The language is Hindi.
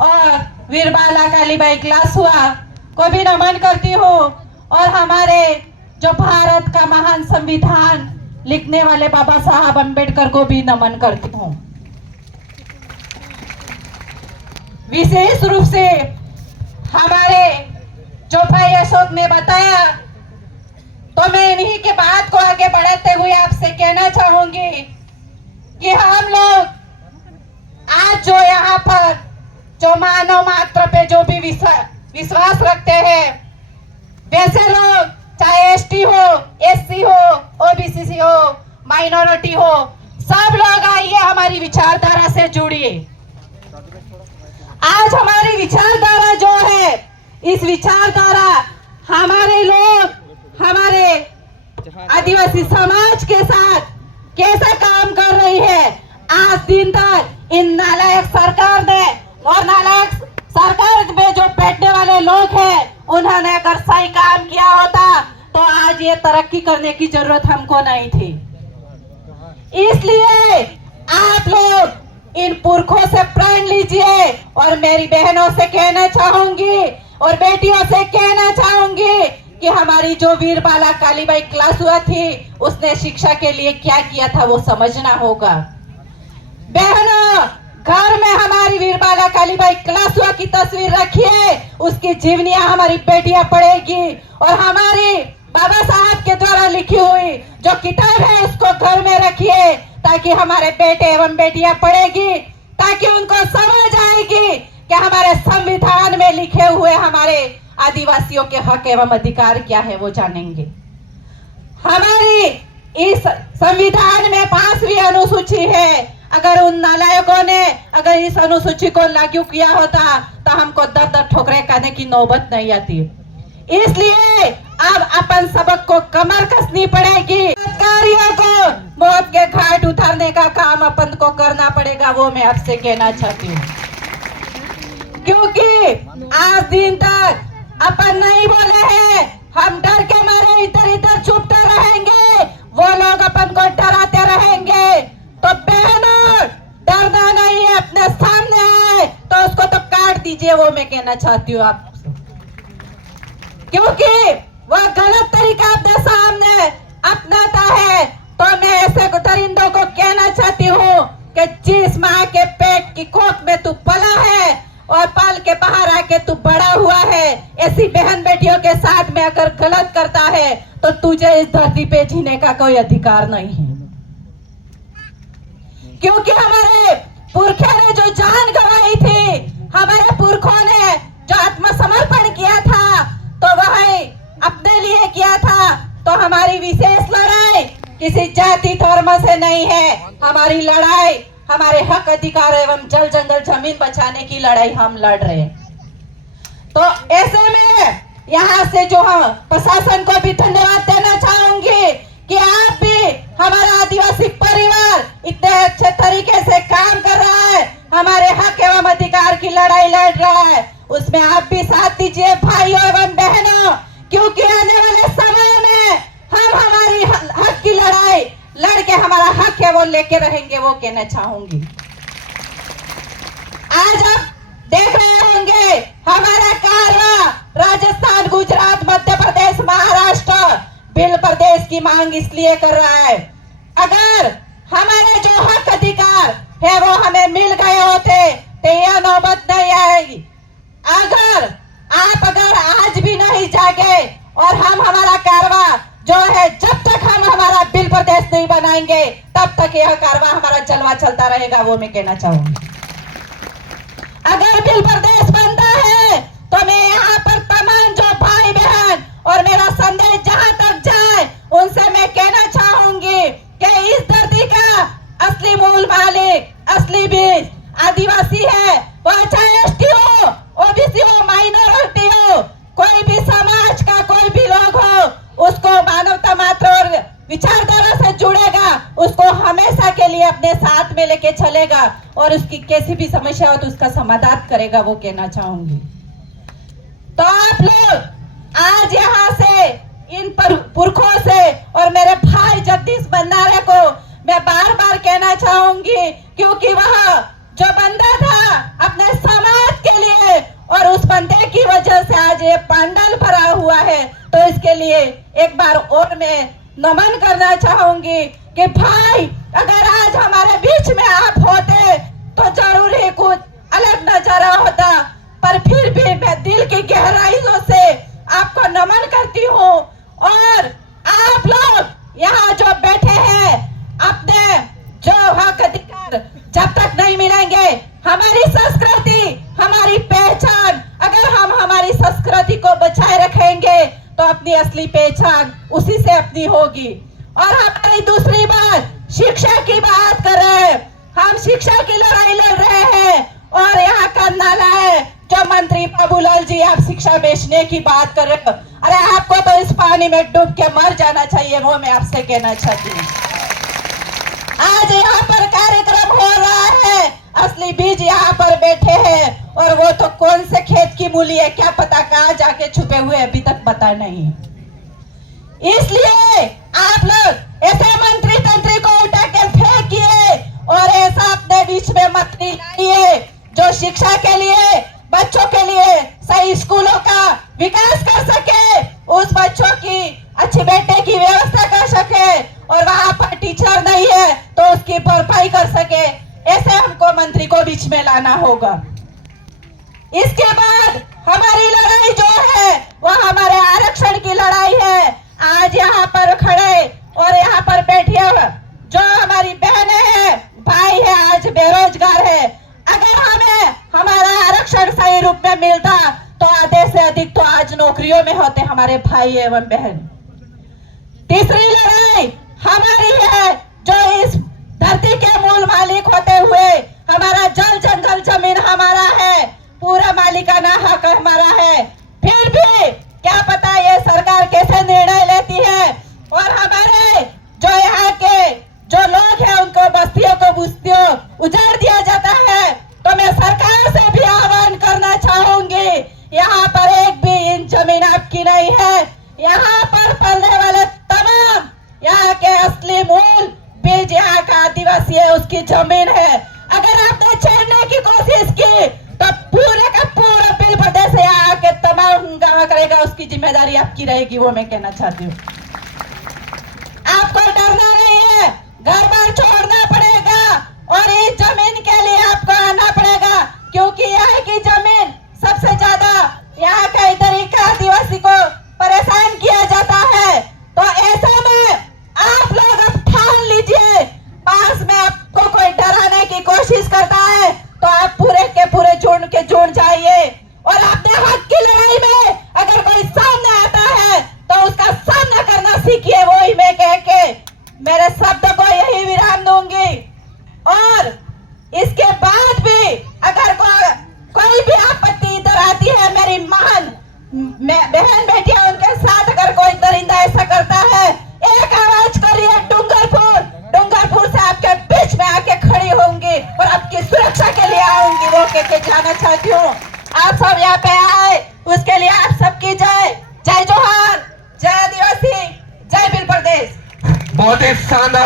और वीरबाला कालीबाई क्लासुआ को भी नमन करती हूँ और हमारे जो भारत का महान संविधान लिखने वाले बाबा साहब अम्बेडकर को भी नमन करती हूँ। विशेष रूप से हमारे जो भाई अशोक ने बताया, तो मैं इन्हीं के बात को आगे बढ़ाते हुए आपसे कहना चाहूंगी कि हम लोग आज जो यहाँ पर जो मानव मात्र पे जो भी विश्वास रखते हैं, वैसे लोग चाहे एसटी हो, एससी हो, ओबीसी हो, माइनॉरिटी हो, सब लोग आइए हमारी विचारधारा से जुड़िए। आज हमारी विचारधारा जो है, इस विचारधारा हमारे लोग, हमारे आदिवासी समाज के साथ कैसा काम कर रही है। आज दिन तक इन नालायक सरकार ने और नालायक सरकार में जो बैठने वाले लोग हैं, उन्होंने अगर सही काम किया होता तो आज ये तरक्की करने की जरूरत हमको नहीं थी। इसलिए आप लोग इन पुरखों से प्रण लीजिए और मेरी बहनों से कहना चाहूंगी और बेटियों से कहना चाहूंगी कि हमारी जो वीरबाला कालीबाई क्लासुआ थी, उसने शिक्षा के लिए क्या किया था वो समझना होगा। बहनों, घर में हमारी वीरबाला कालीबाई क्लासुआ की तस्वीर रखिए, उसकी जीवनियां हमारी बेटियां पढ़ेगी और हमारी बाबा साहब के द्वारा लिखी हुई जो किताब है उसको घर में रखिए, ताकि हमारे बेटे एवं बेटियां पढ़ेगी, ताकि उनको समझ आएगी कि हमारे संविधान में लिखे हुए हमारे आदिवासियों के हक एवं अधिकार क्या है वो जानेंगे। हमारी इस संविधान में 5वीं अनुसूची है। अगर उन नालायकों ने अगर इस अनुसूची को लागू किया होता तो हमको दर ठोकरे खाने की नौबत नहीं आती। इसलिए अब अपन सबक को कमर कसनी पड़ेगी। अधिकारियों को मौत के घाट उतारने का काम अपन को करना पड़ेगा, वो मैं आपसे कहना चाहती हूँ। क्योंकि आज दिन तक अपन नहीं बोले हैं, हम डर के मारे इधर इधर चुपते रहेंगे, वो लोग अपन को डराते रहेंगे। तो बहनों, डरना नहीं है, अपने सामने आए तो उसको तो काट दीजिए, वो मैं कहना चाहती हूँ आपसे। क्योंकि वह गलत तरीका अपने सामने अपनाता है। तो मैं ऐसे दरिंदों को कहना चाहती हूँ कि जिस माँ के पेट की कोख में तू पला है और पाल के बाहर आके तू बड़ा हुआ है, ऐसी बहन बेटियों के साथ में अगर गलत करता है तो तुझे इस धरती पे जीने का कोई अधिकार नहीं है। क्योंकि हमारे पुरखों ने जो जान गंवाई थी, हमारे पुरखों ने जो आत्मसमर्पण किया था, तो वह अपने लिए किया था। तो हमारी विशेष लड़ाई किसी जाति धर्म से नहीं है। हमारी लड़ाई हमारे हक अधिकार एवं जल जंगल जमीन बचाने की लड़ाई हम लड़ रहे हैं। तो ऐसे में यहाँ से जो हम प्रशासन को भी धन्यवाद देना चाहूंगी कि आप भी हमारा आदिवासी परिवार इतने अच्छे तरीके से काम कर रहा है, हमारे हक एवं अधिकार की लड़ाई लड़ रहा है, उसमें आप भी साथ दीजिए भाइयों एवं बहनों। क्योंकि आने वाले समय में हम हमारी हक की लड़ाई लड़के हमारा हक है वो लेके रहेंगे, वो कहना चाहूंगी। आज आप देख रहे होंगे हमारा कारवां राजस्थान, गुजरात, मध्य प्रदेश, महाराष्ट्र बिल प्रदेश की मांग इसलिए कर रहा है। अगर हमारे जो हक अधिकार है वो हमें मिल गए होते तो यह नौबत नहीं आएगी। अगर आज भी नहीं जागे और हम हमारा कारवां जो है, जब तक हम हमारा बिल प्रदेश नहीं बनाएंगे तब तक यह कारवां हमारा जलवा चलता रहेगा, वो मैं कहना चाहूंगी। अगर बिल प्रदेश बनता है तो मैं यहाँ पर तमाम जो भाई बहन और मेरा संदेश जहाँ तक जाए उनसे मैं कहना चाहूंगी कि इस धरती का असली मूल मालिक, असली बीज आदिवासी है। वह चाहे एसटी हो, ओबीसी हो, माइनॉरिटी हो, कोई भी समाज का कोई भी लोग हो, उसको मानवता मात्र और विचारधारा से जुड़ेगा, उसको हमेशा के लिए अपने साथ में लेके चलेगा और उसकी कैसी भी समस्या हो तो उसका समाधान करेगा, वो कहना चाहूंगी। तो आप लोग आज यहाँ से इन पुरखों से और मेरे भाई जगदीश भंडारे को मैं बार बार कहना चाहूंगी, क्योंकि वह जो बंदा था अपने समाज के ये पंडाल भरा हुआ है। तो इसके लिए एक बार और मैं नमन करना चाहूंगी कि भाई अगर आज हमारे बीच में आप होते तो जरूर ही कुछ अलग नजारा होता, पर फिर भी मैं दिल की गहराइयों से आपको नमन करती हूँ। और आप लोग यहाँ जो बैठे हैं, अपने जो हक अधिकार जब तक नहीं मिलेंगे, हमारी संस्कृति, हमारी पहचान, अगर हम हमारी संस्कृति को बचाए रखेंगे तो अपनी असली पहचान उसी से अपनी होगी। और हमारी दूसरी बात, शिक्षा की बात कर रहे हैं, हम शिक्षा की लड़ाई लड़ रहे हैं। और यहाँ का नाला है जो मंत्री बाबूलाल जी, आप शिक्षा बेचने की बात कर रहे हो, अरे आपको तो इस पानी में डूब के मर जाना चाहिए, वो मैं आपसे कहना चाहती हूँ। आज यहाँ पर कार्यक्रम हो रहा है, असली बीज यहाँ पर बैठे हैं, और वो तो कौन से खेत की मूली है क्या पता कहाँ जाके छुपे हुए अभी तक पता नहीं। इसलिए आप लोग ऐसे मंत्री तंत्री को उठा के फेंकिए और ऐसा अपने बीच में मत लाइए जो शिक्षा के लिए, बच्चों के लिए सही स्कूलों का विकास कर सके, उस बच्चों की अच्छी बैठने की व्यवस्था कर सके, और वहां पर टीचर नहीं है तो उसकी भरपाई कर सके। ऐसे हमको मंत्री को बीच में लाना होगा। इसके बाद हमारी लड़ाई जो है वो हमारे आरक्षण की लड़ाई है। आज यहाँ पर खड़े और यहाँ पर बैठे जो हमारी बहनें हैं, भाई है, आज बेरोजगार है, अगर हमें हमारा आरक्षण सही रूप में मिलता तो आधे से अधिक तो आज नौकरियों में होते हमारे भाई एवं बहन। तीसरी लड़ाई हमारी है जो इस धरती के मूल मालिक होते हुए हमारा जल जंगल जमीन हमारा है, पूरा मालिकाना हक हमारा है, फिर भी क्या पता ये सरकार कैसे निर्णय लेती है और हमारे जो यहाँ के जो लोग हैं उनको बस्तियों को बुस्तियों उजाड़ दिया जाता है। तो मैं सरकार से भी आह्वान करना चाहूंगी, यहाँ पर एक भी इंच जमीन आपकी नहीं है, यहाँ पर पलने वाले तमाम यहाँ के असली मूल बीज यहाँ का आदिवासी है, उसकी जमीन है। अगर आपने छेड़ने की कोशिश की तो पूरे का पूरा बिल प्रदेश यहाँ के तमाम हंगामा करेगा, उसकी जिम्मेदारी आपकी रहेगी, वो मैं कहना चाहती हूँ। आपको डरना नहीं है, घर बार छोड़ना पड़ेगा और इस जमीन के लिए आपको आना पड़ेगा, क्योंकि यहाँ की जमीन सबसे ज्यादा यहाँ का इधर ही का आदिवासी को परेशान किया जाता है। तो ऐसे में आप लोग अब ठान लीजिए, पास में आपको कोई डराने की कोशिश करता है तो आप पूरे के पूरे जुड़ जाइए और अपने हक की लड़ाई में अगर कोई सामने आता है तो उसका सामना करना सीखिए। वही मैं कह के मेरे शब्द को यही विराम दूंगी। और इसके बाद भी अगर कोई भी आपत्ति इधर आती है, मेरी महान बहन बेटियां उनके साथ अगर कोई दरिंदा ऐसा करता है, एक आवाज करिए डूंगरपुर से आपके बीच में आके खड़ी होंगी और आपकी सुरक्षा के लिए आऊंगी, वो कह के जाना चाहती हूँ। आप सब यहाँ पे आए उसके लिए आप सबकी जय जय जोहार, जय आदिवासी, जय बिल प्रदेश। बहुत ही शानदार।